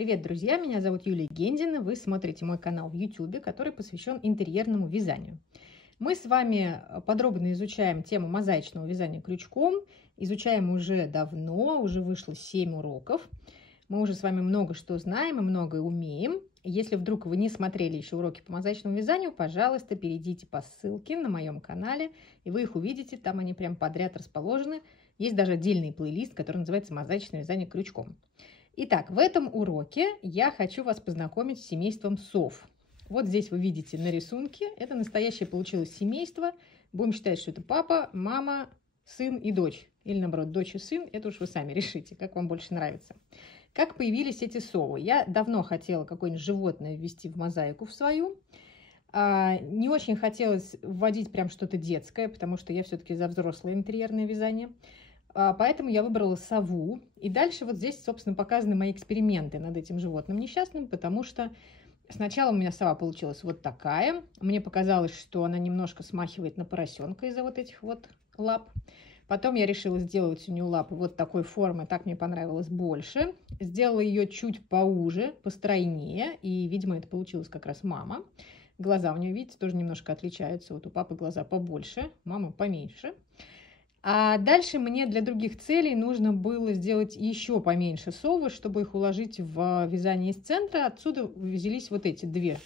Привет, друзья! Меня зовут Юлия Гендина. Вы смотрите мой канал в YouTube, который посвящен интерьерному вязанию. Мы с вами подробно изучаем тему мозаичного вязания крючком. Изучаем уже давно, уже вышло 7 уроков. Мы уже с вами много что знаем и многое умеем. Если вдруг вы не смотрели еще уроки по мозаичному вязанию, пожалуйста, перейдите по ссылке на моем канале, и вы их увидите. Там они прям подряд расположены. Есть даже отдельный плейлист, который называется «Мозаичное вязание крючком». Итак, в этом уроке я хочу вас познакомить с семейством сов. Вот здесь вы видите на рисунке, это настоящее получилось семейство. Будем считать, что это папа, мама, сын и дочь. Или наоборот, дочь и сын, это уж вы сами решите, как вам больше нравится. Как появились эти совы? Я давно хотела какое-нибудь животное ввести в мозаику в свою. Не очень хотелось вводить прям что-то детское, потому что я все-таки за взрослое интерьерное вязание. Поэтому я выбрала сову. И дальше вот здесь, собственно, показаны мои эксперименты над этим животным несчастным, потому что сначала у меня сова получилась вот такая. Мне показалось, что она немножко смахивает на поросенка из-за вот этих вот лап. Потом я решила сделать у нее лапы вот такой формы, так мне понравилось больше. Сделала ее чуть поуже, постройнее, и, видимо, это получилось как раз мама. Глаза у нее, видите, тоже немножко отличаются. Вот у папы глаза побольше, мамы поменьше. А дальше мне для других целей нужно было сделать еще поменьше совы, чтобы их уложить в вязание из центра. Отсюда взялись вот эти две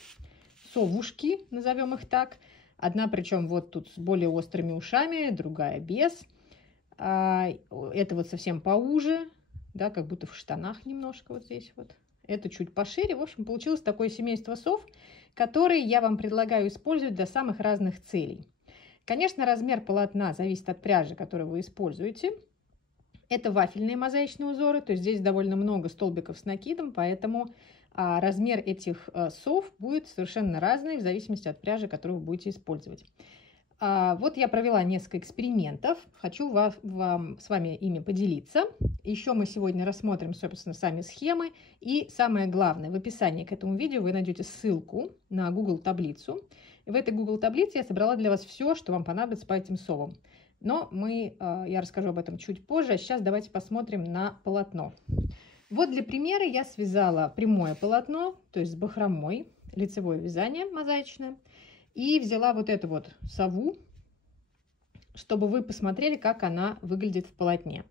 совушки, назовем их так. Одна, причем вот тут с более острыми ушами, другая без. Это вот совсем поуже, да, как будто в штанах немножко вот здесь вот. Это чуть пошире. В общем, получилось такое семейство сов, которые я вам предлагаю использовать для самых разных целей. Конечно, размер полотна зависит от пряжи, которую вы используете. Это вафельные мозаичные узоры, то есть здесь довольно много столбиков с накидом, поэтому размер этих сов будет совершенно разный в зависимости от пряжи, которую вы будете использовать. Вот я провела несколько экспериментов, хочу с вами ими поделиться. Еще мы сегодня рассмотрим, собственно, сами схемы. И самое главное, в описании к этому видео вы найдете ссылку на Google таблицу. И в этой Google таблице я собрала для вас все, что вам понадобится по этим совам. Но я расскажу об этом чуть позже, а сейчас давайте посмотрим на полотно. Вот для примера я связала прямое полотно, то есть с бахромой, лицевое вязание мозаичное. И взяла вот эту вот сову, чтобы вы посмотрели, как она выглядит в полотне.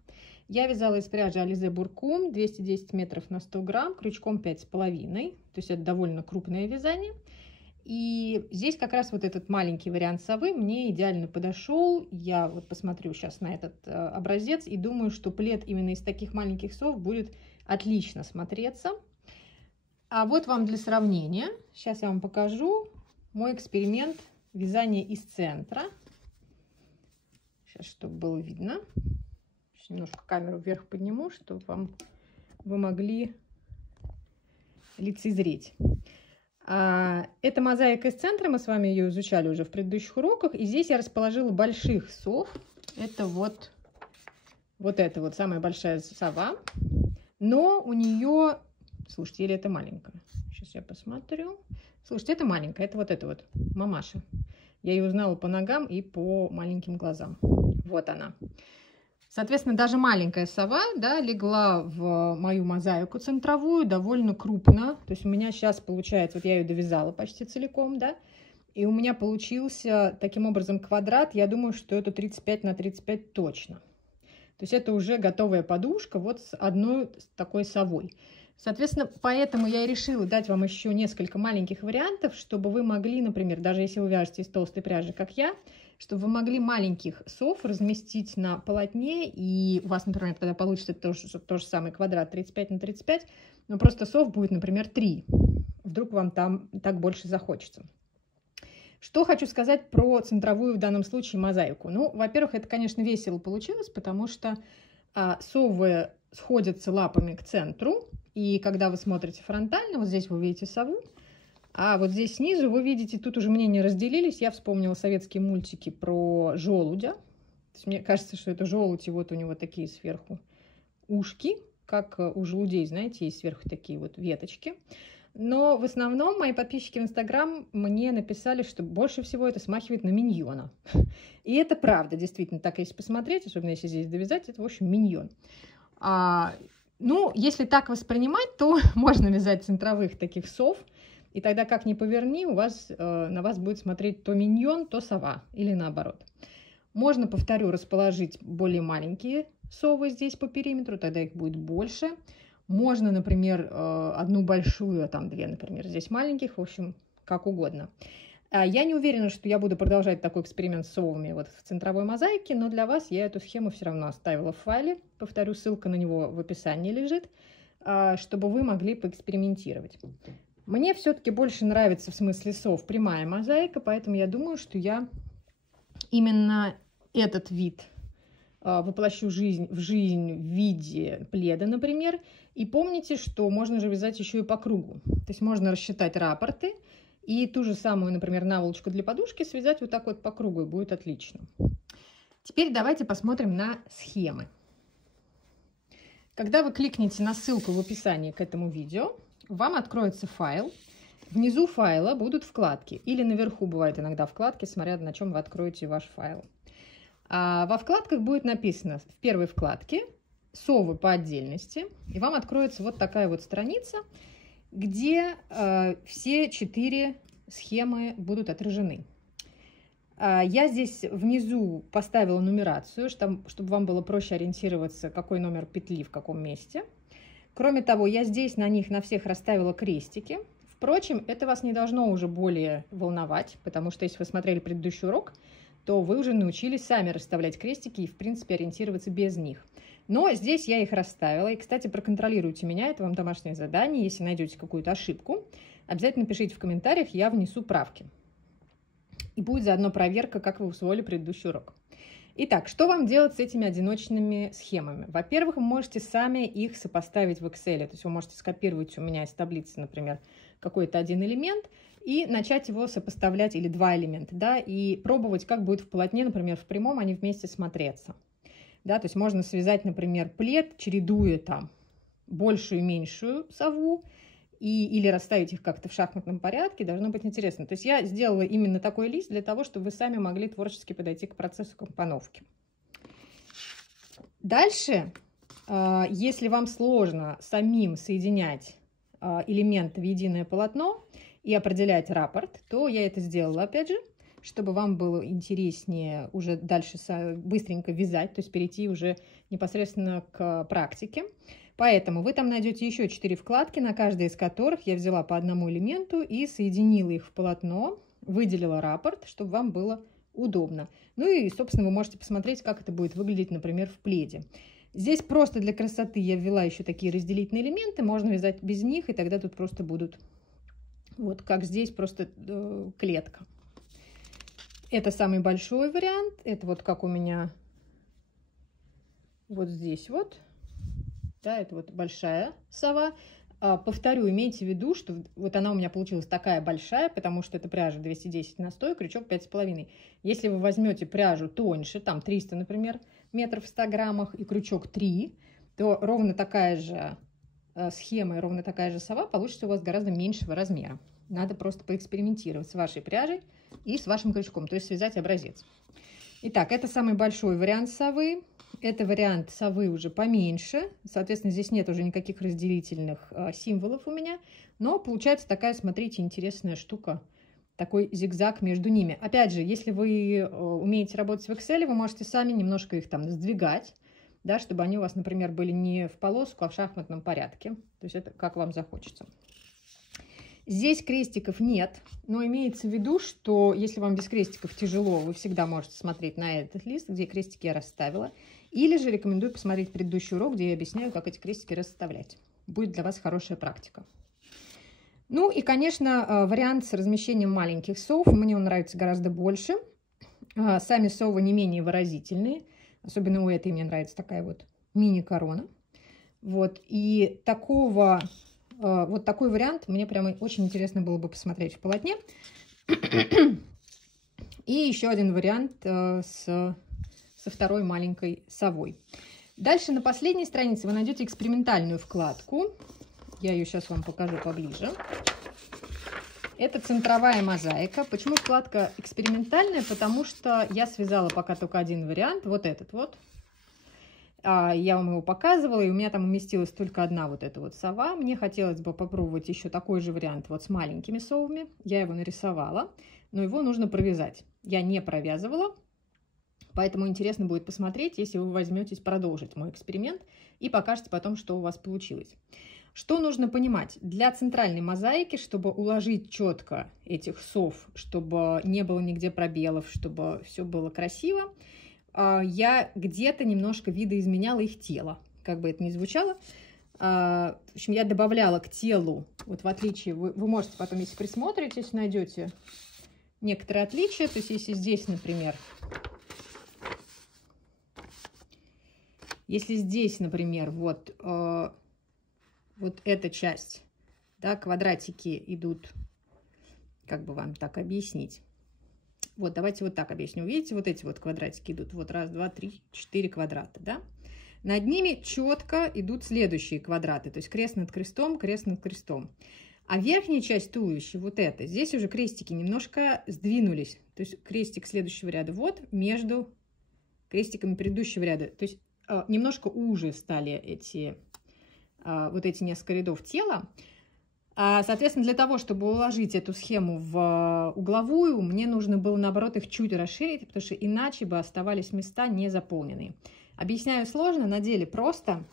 Я вязала из пряжи Alize Burkum 210 метров на 100 грамм, крючком 5,5, то есть это довольно крупное вязание. И здесь как раз вот этот маленький вариант совы мне идеально подошел. Я вот посмотрю сейчас на этот образец и думаю, что плед именно из таких маленьких сов будет отлично смотреться. А вот вам для сравнения, сейчас я вам покажу мой эксперимент вязания из центра. Сейчас, чтобы было видно. Сейчас немножко камеру вверх подниму, чтобы вы могли лицезреть. Это мозаика из центра, мы с вами ее изучали уже в предыдущих уроках. И здесь я расположила больших сов. Это вот эта вот самая большая сова. Но у нее... Слушайте, или это маленькая? Сейчас я посмотрю. Слушайте, это маленькая, это вот мамаша. Я ее узнала по ногам и по маленьким глазам. Вот она. Соответственно, даже маленькая сова, да, легла в мою мозаику центровую довольно крупно. То есть у меня сейчас получается, вот я ее довязала почти целиком, да, и у меня получился таким образом квадрат. Я думаю, что это 35 на 35 точно. То есть это уже готовая подушка вот с одной такой совой. Соответственно, поэтому я и решила дать вам еще несколько маленьких вариантов, чтобы вы могли, например, даже если вы вяжете из толстой пряжи, как я, чтобы вы могли маленьких сов разместить на полотне, и у вас, например, тогда получится то же самое квадрат 35 на 35, но просто сов будет, например, 3. Вдруг вам там так больше захочется. Что хочу сказать про центровую в данном случае мозаику. Ну, во-первых, это, конечно, весело получилось, потому что совы сходятся лапами к центру. И когда вы смотрите фронтально, вот здесь вы видите сову, а вот здесь снизу вы видите, тут уже мнения разделились. Я вспомнила советские мультики про желудя. То есть мне кажется, что это желудь, и вот у него такие сверху ушки, как у желудей, знаете, есть сверху такие вот веточки. Но в основном мои подписчики в Инстаграм мне написали, что больше всего это смахивает на миньона. И это правда, действительно, так если посмотреть, особенно если здесь довязать, это, в общем, миньон. Ну, если так воспринимать, то можно вязать центровых таких сов, и тогда как ни поверни, на вас будет смотреть то миньон, то сова, или наоборот. Можно, повторю, расположить более маленькие совы здесь по периметру, тогда их будет больше. Можно, например, одну большую, а там две, например, здесь маленьких, в общем, как угодно. Я не уверена, что я буду продолжать такой эксперимент с совами вот в центровой мозаике, но для вас я эту схему все равно оставила в файле. Повторю, ссылка на него в описании лежит, чтобы вы могли поэкспериментировать. Мне все-таки больше нравится в смысле сов прямая мозаика, поэтому я думаю, что я именно этот вид воплощу в жизнь в виде пледа, например. И помните, что можно же вязать еще и по кругу. То есть можно рассчитать раппорты и ту же самую, например, наволочку для подушки связать вот так вот по кругу, и будет отлично. Теперь давайте посмотрим на схемы. Когда вы кликните на ссылку в описании к этому видео, вам откроется файл. Внизу файла будут вкладки, или наверху бывают иногда вкладки, смотря на чем вы откроете ваш файл. А во вкладках будет написано в первой вкладке совы по отдельности, и вам откроется вот такая вот страница, где все 4 схемы будут отражены. Я здесь внизу поставила нумерацию, чтобы вам было проще ориентироваться, какой номер петли в каком месте. Кроме того, я здесь на них на всех расставила крестики. Впрочем, это вас не должно уже более волновать, потому что если вы смотрели предыдущий урок, то вы уже научились сами расставлять крестики и, в принципе, ориентироваться без них. Но здесь я их расставила. И, кстати, проконтролируйте меня, это вам домашнее задание. Если найдете какую-то ошибку, обязательно пишите в комментариях, я внесу правки. И будет заодно проверка, как вы усвоили предыдущий урок. Итак, что вам делать с этими одиночными схемами? Во-первых, вы можете сами их сопоставить в Excel. То есть вы можете скопировать у меня из таблицы, например, какой-то один элемент и начать его сопоставлять, или 2 элемента, да, и пробовать, как будет в полотне, например, в прямом они вместе смотреться. Да, то есть можно связать, например, плед, чередуя там большую и меньшую сову, или расставить их как-то в шахматном порядке, должно быть интересно. То есть я сделала именно такой лист для того, чтобы вы сами могли творчески подойти к процессу компоновки. Дальше, если вам сложно самим соединять элементы в единое полотно и определять раппорт, то я это сделала, опять же, чтобы вам было интереснее уже дальше быстренько вязать, то есть перейти уже непосредственно к практике. Поэтому вы там найдете еще 4 вкладки, на каждой из которых я взяла по одному элементу и соединила их в полотно, выделила раппорт, чтобы вам было удобно. Ну и, собственно, вы можете посмотреть, как это будет выглядеть, например, в пледе. Здесь просто для красоты я ввела еще такие разделительные элементы, можно вязать без них, и тогда тут просто будут, вот как здесь, просто клетка. Это самый большой вариант, это вот как у меня вот здесь вот. Да, это вот большая сова. Повторю, имейте в виду, что вот она у меня получилась такая большая, потому что это пряжа 210 на 100, крючок 5,5. Если вы возьмете пряжу тоньше, там 300, например, метров в 100 граммах, и крючок 3, то ровно такая же схема и ровно такая же сова получится у вас гораздо меньшего размера. Надо просто поэкспериментировать с вашей пряжей и с вашим крючком, то есть связать образец. Итак, это самый большой вариант совы. Это вариант совы уже поменьше. Соответственно, здесь нет уже никаких разделительных символов у меня. Но получается такая, смотрите, интересная штука. Такой зигзаг между ними. Опять же, если вы умеете работать в Excel, вы можете сами немножко их там сдвигать, да, чтобы они у вас, например, были не в полоску, а в шахматном порядке. То есть это как вам захочется. Здесь крестиков нет, но имеется в виду, что если вам без крестиков тяжело, вы всегда можете смотреть на этот лист, где крестики я расставила. Или же рекомендую посмотреть предыдущий урок, где я объясняю, как эти крестики расставлять. Будет для вас хорошая практика. Ну и, конечно, вариант с размещением маленьких сов. Мне он нравится гораздо больше. Сами совы не менее выразительные. Особенно у этой мне нравится такая вот мини-корона. Вот. И вот такой вариант мне прямо очень интересно было бы посмотреть в полотне. И еще один вариант со второй маленькой совой. Дальше на последней странице вы найдете экспериментальную вкладку. Я ее сейчас вам покажу поближе. Это центровая мозаика. Почему вкладка экспериментальная? Потому что я связала пока только один вариант, вот этот вот. Я вам его показывала, и у меня там уместилась только одна вот эта вот сова. Мне хотелось бы попробовать еще такой же вариант вот с маленькими совами. Я его нарисовала, но его нужно провязать. Я не провязывала, поэтому интересно будет посмотреть, если вы возьметесь продолжить мой эксперимент и покажете потом, что у вас получилось. Что нужно понимать? Для центральной мозаики, чтобы уложить четко этих сов, чтобы не было нигде пробелов, чтобы все было красиво, я где-то немножко видоизменяла их тело, как бы это ни звучало. В общем, я добавляла к телу, вот в отличие, вы можете потом, если присмотритесь, найдете некоторые отличия. То есть, если здесь, например, вот эта часть, да, квадратики идут, как бы вам так объяснить. Вот, давайте вот так объясню. Видите, вот эти вот квадратики идут. Вот раз, два, три, 4 квадрата, да? Над ними четко идут следующие квадраты. То есть крест над крестом, крест над крестом. А верхняя часть туловища, вот эта, здесь уже крестики немножко сдвинулись. То есть крестик следующего ряда вот между крестиками предыдущего ряда. То есть немножко уже стали эти, вот эти несколько рядов тела. Соответственно, для того, чтобы уложить эту схему в угловую, мне нужно было, наоборот, их чуть расширить, потому что иначе бы оставались места не заполненные. Объясняю сложно, на деле просто.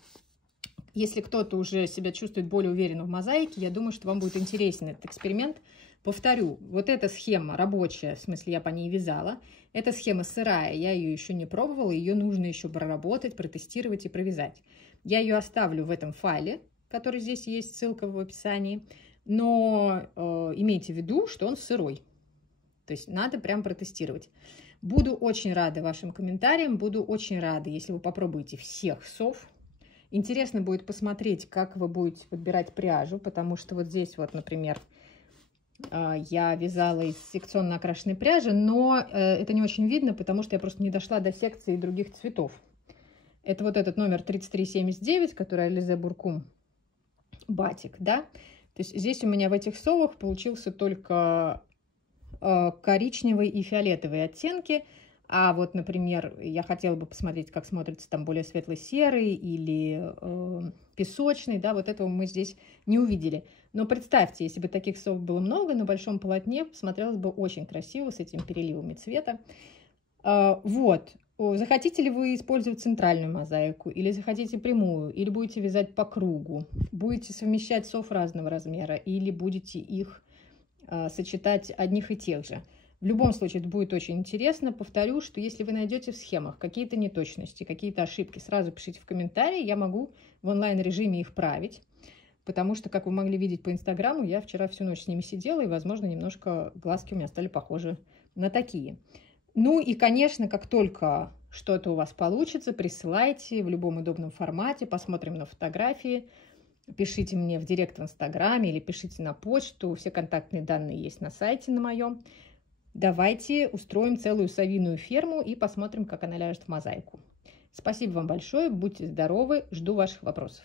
Если кто-то уже себя чувствует более уверенно в мозаике, я думаю, что вам будет интересен этот эксперимент. Повторю, вот эта схема рабочая, в смысле я по ней вязала. Эта схема сырая, я ее еще не пробовала, ее нужно еще проработать, протестировать и провязать. Я ее оставлю в этом файле, который здесь есть, ссылка в описании, но имейте в виду, что он сырой. То есть надо прям протестировать. Буду очень рада вашим комментариям, буду очень рада, если вы попробуете всех сов. Интересно будет посмотреть, как вы будете подбирать пряжу, потому что вот здесь вот, например, я вязала из секционно окрашенной пряжи, но это не очень видно, потому что я просто не дошла до секции других цветов. Это вот этот номер 3379, который Ализе Буркум батик, да. То есть здесь у меня в этих совах получился только коричневый и фиолетовые оттенки. А вот, например, я хотела бы посмотреть, как смотрится там более светло-серый или песочный, да, вот этого мы здесь не увидели. Но представьте, если бы таких сов было много на большом полотне, смотрелось бы очень красиво с этими переливами цвета. Вот. Захотите ли вы использовать центральную мозаику, или захотите прямую, или будете вязать по кругу, будете совмещать сов разного размера, или будете их сочетать одних и тех же. В любом случае, это будет очень интересно. Повторю, что если вы найдете в схемах какие-то неточности, какие-то ошибки, сразу пишите в комментарии, я могу в онлайн-режиме их править, потому что, как вы могли видеть по Инстаграму, я вчера всю ночь с ними сидела, и, возможно, немножко глазки у меня стали похожи на такие. Ну и, конечно, как только что-то у вас получится, присылайте в любом удобном формате, посмотрим на фотографии, пишите мне в директ в Инстаграме или пишите на почту, все контактные данные есть на сайте на моем. Давайте устроим целую совиную ферму и посмотрим, как она ляжет в мозаику. Спасибо вам большое, будьте здоровы, жду ваших вопросов.